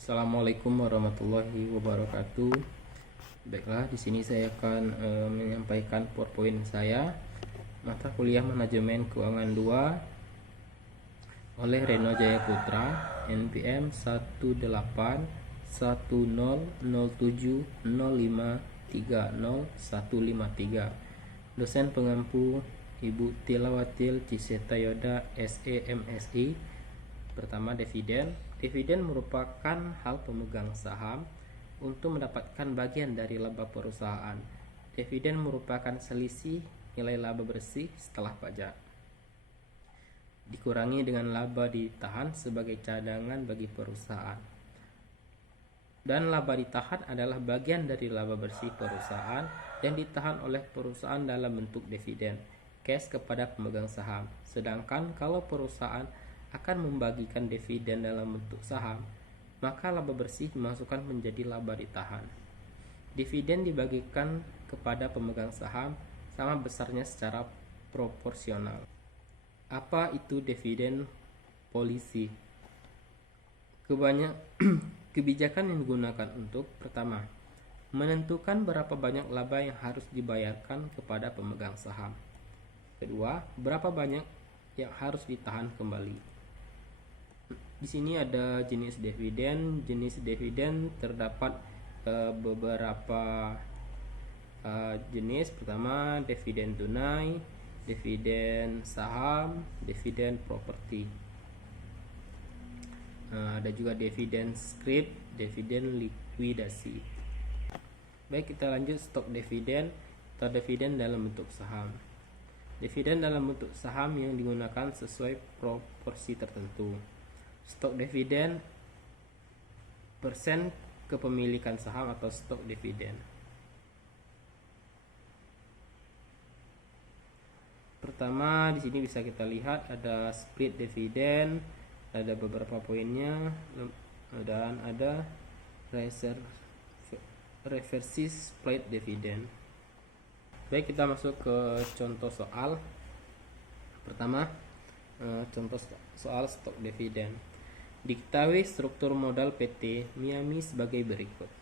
Assalamualaikum warahmatullahi wabarakatuh. Baiklah, di sini saya akan menyampaikan PowerPoint saya, mata kuliah Manajemen Keuangan 2 oleh Reno Jaya Putra, NPM 1800705305153. Dosen pengampu Ibu Tilawatil Cisetayoda SEMSI. Pertama, dividen. Dividen merupakan hal pemegang saham untuk mendapatkan bagian dari laba perusahaan. Dividen merupakan selisih nilai laba bersih setelah pajak, dikurangi dengan laba ditahan sebagai cadangan bagi perusahaan. Dan laba ditahan adalah bagian dari laba bersih perusahaan yang ditahan oleh perusahaan dalam bentuk dividen cash kepada pemegang saham. Sedangkan kalau perusahaan akan membagikan dividen dalam bentuk saham, maka laba bersih dimasukkan menjadi laba ditahan. Dividen dibagikan kepada pemegang saham sama besarnya secara proporsional. Apa itu dividen policy? Kebijakan yang digunakan untuk: pertama, menentukan berapa banyak laba yang harus dibayarkan kepada pemegang saham. Kedua, berapa banyak yang harus ditahan kembali. Di sini ada jenis dividen. Jenis dividen terdapat beberapa jenis. Pertama, dividen tunai, dividen saham, dividen properti. Ada juga dividen scrip, dividen likuidasi. Baik, kita lanjut stok dividen atau dividen dalam bentuk saham. Dividen dalam bentuk saham yang digunakan sesuai proporsi tertentu. Stok dividen persen kepemilikan saham atau stok dividen. Pertama, di sini bisa kita lihat ada split dividen, ada beberapa poinnya, dan ada reversis split dividen. Baik, kita masuk ke contoh soal. Pertama, contoh soal stok dividen. Diketahui struktur modal PT Miami sebagai berikut.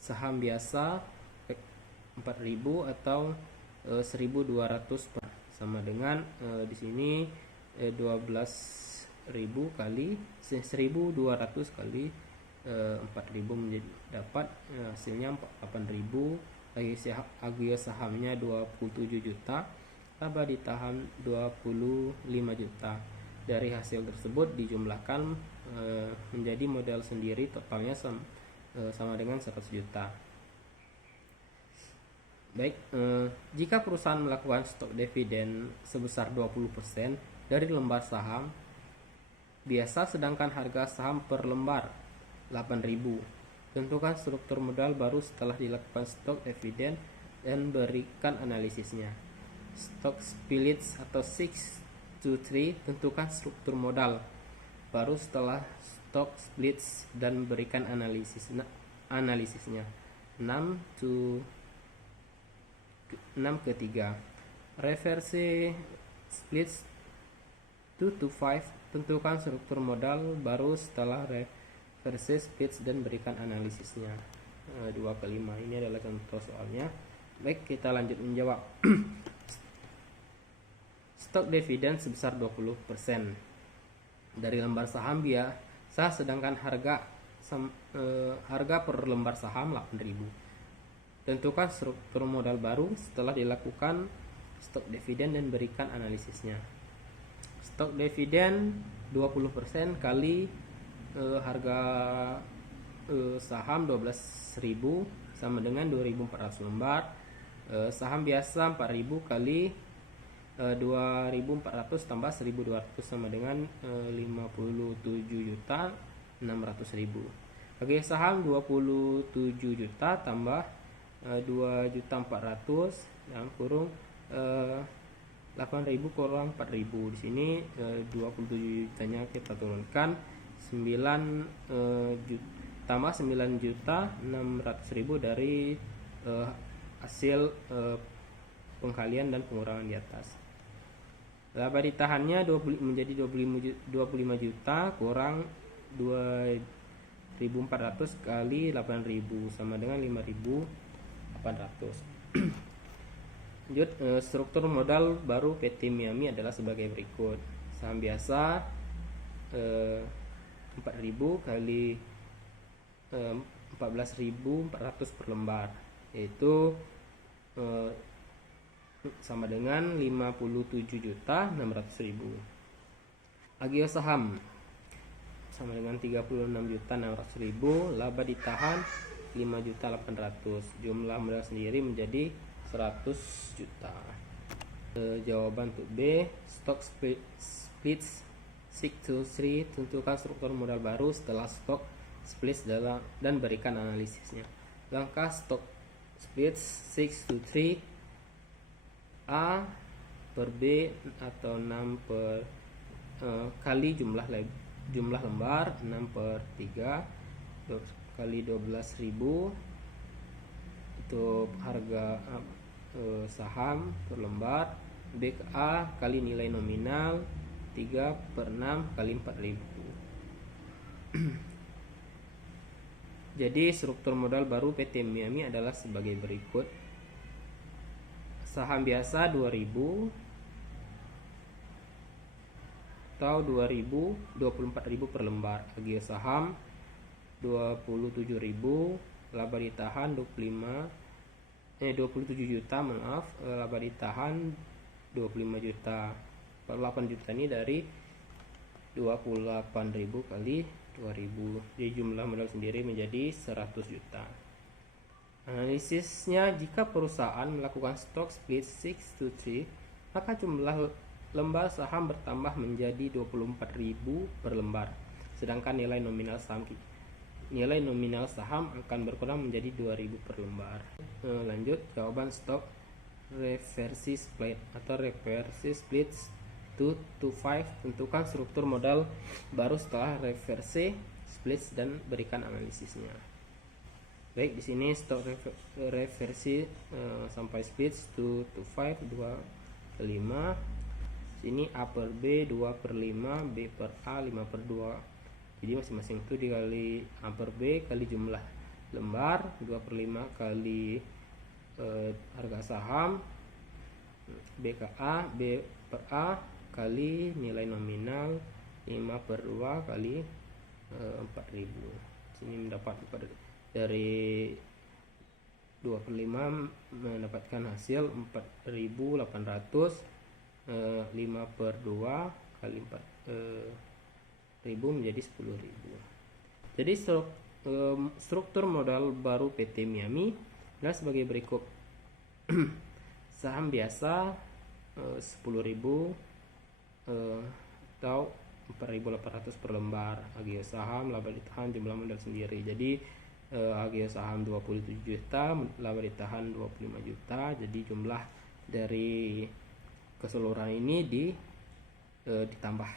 Saham biasa 4.000 atau 1.200 sama dengan di sini 12.000 kali 1.200 kali 4.000 menjadi dapat hasilnya 8.000. Agio sahamnya 27 juta, laba ditahan 25 juta. Dari hasil tersebut dijumlahkan menjadi modal sendiri, totalnya sama dengan 100 juta. Baik, jika perusahaan melakukan stok dividen sebesar 20% dari lembar saham biasa, sedangkan harga saham per lembar 8.000, tentukan struktur modal baru setelah dilakukan stok dividen dan berikan analisisnya. Stock splits atau 6 to 3, tentukan struktur modal baru setelah stock splits dan berikan analisisnya. 6 ke 3. Reversi splits 2 to 5, tentukan struktur modal baru setelah reversi splits dan berikan analisisnya. 2 ke 5. Ini adalah contoh soalnya. Baik, kita lanjut menjawab. Stok dividen sebesar 20% dari lembar saham biasa, sedangkan harga per lembar saham 8.000. Tentukan struktur modal baru setelah dilakukan stok dividen dan berikan analisisnya. Stok dividen 20% kali harga saham 12.000 sama dengan 2.400 lembar. Saham biasa 4.000 kali 2.400 tambah 1.200 sama dengan 57.600.000. Oke, saham 27 juta tambah 2.400 yang kurung 8.000 kurang 4.000. Di sini 27 jutanya kita turunkan 9 tambah 9.600.000 dari hasil pengkalian dan pengurangan di atas. Laba ditahannya menjadi 25 juta kurang 2.400 1.400 kali 8.000 sama dengan 5.800. Lanjut, struktur modal baru PT Miami adalah sebagai berikut. Saham biasa 4.000 kali 14.400 per lembar, yaitu sama dengan 57.600.000. Agio saham sama dengan 36.600.000, laba ditahan 5.800.000. Jumlah modal sendiri menjadi 100 juta. Jawaban untuk B, stock splits 6 to 3. Tentukan struktur modal baru setelah stock splits dan berikan analisisnya. Langkah stock splits 6 to 3. A per B atau 6 per kali jumlah lembar, 6 per 3 kali 12.000 untuk harga saham per lembar. B ke A kali nilai nominal 3 per 6 kali 4.000. Jadi struktur modal baru PT Miami adalah sebagai berikut. Saham biasa 2.000 atau 24.000 per lembar. Agio saham 27.000, laba ditahan 27 juta, laba ditahan 25 juta. 48 juta ini dari 28.000 kali 2.000. Jadi jumlah modal sendiri menjadi 100 juta. Analisisnya, jika perusahaan melakukan stock split 6 to 3, maka jumlah lembar saham bertambah menjadi 24.000 per lembar, sedangkan nilai nominal saham akan berkurang menjadi 2.000 per lembar. Lanjut, jawaban stock reversi split atau reversi split 2 to 5. Tentukan struktur modal baru setelah reversi split dan berikan analisisnya. Baik, di sini stok reversi sampai split 2 to 5, 2 ke 5. Sini A per B 2 per 5, B per A 5 per 2. Jadi masing-masing itu dikali A per B kali jumlah lembar, 2 per 5 kali harga saham, B ke A, B per A kali nilai nominal 5 per 2 kali 4.000. Sini mendapat dari 2 per 5 mendapatkan hasil 4.800. 5 per 2 kali 4.000 menjadi 10.000. Jadi struktur modal baru PT Miami adalah sebagai berikut. Saham biasa 10.000 atau 4.800 per lembar. Agio saham, laba ditahan, jumlah modal sendiri. Jadi agio saham 27 juta, laba ditahan 25 juta. Jadi jumlah dari keseluruhan ini ditambah.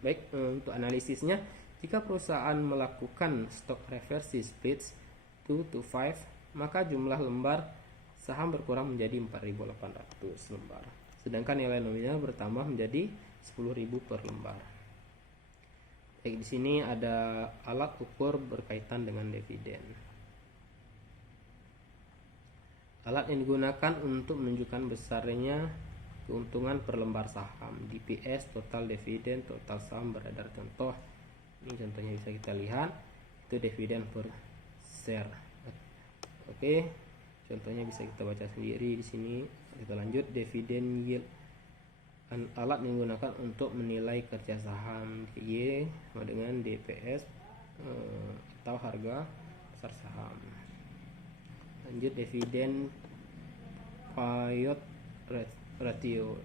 Baik, untuk analisisnya, jika perusahaan melakukan stock reversi splits 2 to 5, maka jumlah lembar saham berkurang menjadi 4.800 lembar, sedangkan nilai nominal bertambah menjadi 10.000 per lembar. Baik, di sini ada alat ukur berkaitan dengan dividen. Alat yang digunakan untuk menunjukkan besarnya keuntungan per lembar saham, DPS, total dividen, total saham beredar. Contoh, ini contohnya bisa kita lihat, itu dividen per share. Oke, contohnya bisa kita baca sendiri di sini. Kita lanjut, dividen yield, alat yang digunakan untuk menilai kerja saham. Y sama dengan DPS atau harga pasar saham. Lanjut, dividen payout ratio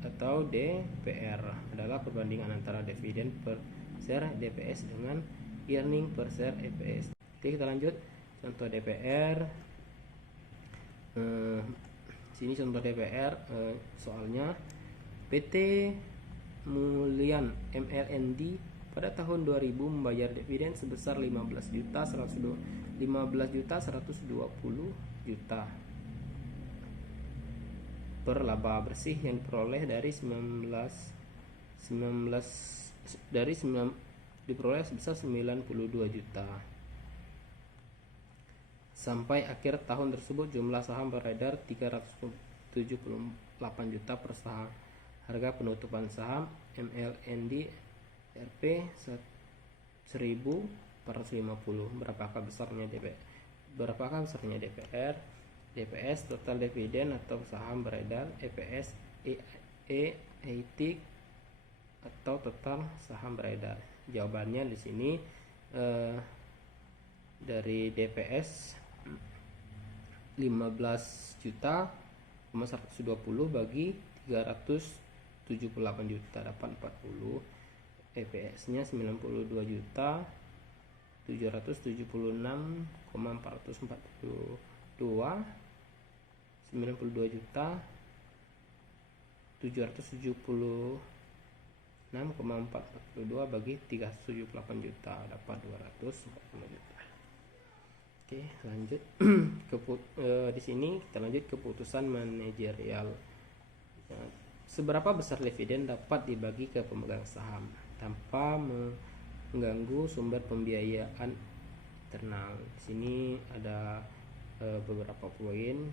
atau DPR adalah perbandingan antara dividen per share DPS dengan earning per share EPS. Oke, kita lanjut contoh DPR. Sini contoh DPR, soalnya PT Mulian MLND pada tahun 2000 membayar dividen sebesar 15.120 juta per laba bersih yang diperoleh dari 19 diperoleh sebesar 92 juta. Sampai akhir tahun tersebut jumlah saham beredar 378 juta per saham. Harga penutupan saham MLND RP 1450. Berapakah besarnya DPR? DPS total dividen atau saham beredar, EPS EIT atau total saham beredar. Jawabannya di sini dari DPS 15 juta 120 bagi 378 juta dapat 40. EPS nya 92 juta 776,442 92 juta 776,442 bagi 378 juta dapat 240 juta. Oke, lanjut di sini kita lanjut keputusan manajerial. Seberapa besar dividen dapat dibagi ke pemegang saham tanpa mengganggu sumber pembiayaan internal. Di sini ada beberapa poin.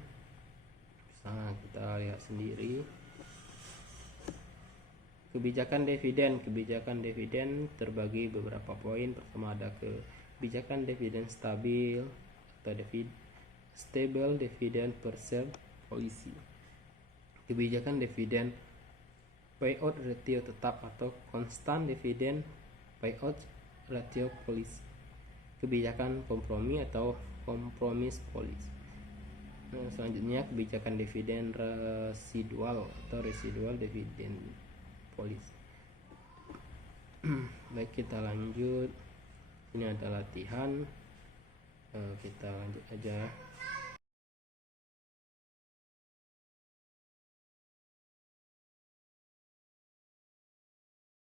Nah, kita lihat sendiri. Kebijakan dividen terbagi beberapa poin. Pertama ada kebijakan dividen stabil atau stable dividend per share policy. Kebijakan dividen payout ratio tetap atau constant dividend payout ratio policy. Kebijakan kompromi atau compromise policy. Selanjutnya kebijakan dividen residual atau residual dividend policy. Baik, kita lanjut. Ini ada latihan. Kita lanjut aja.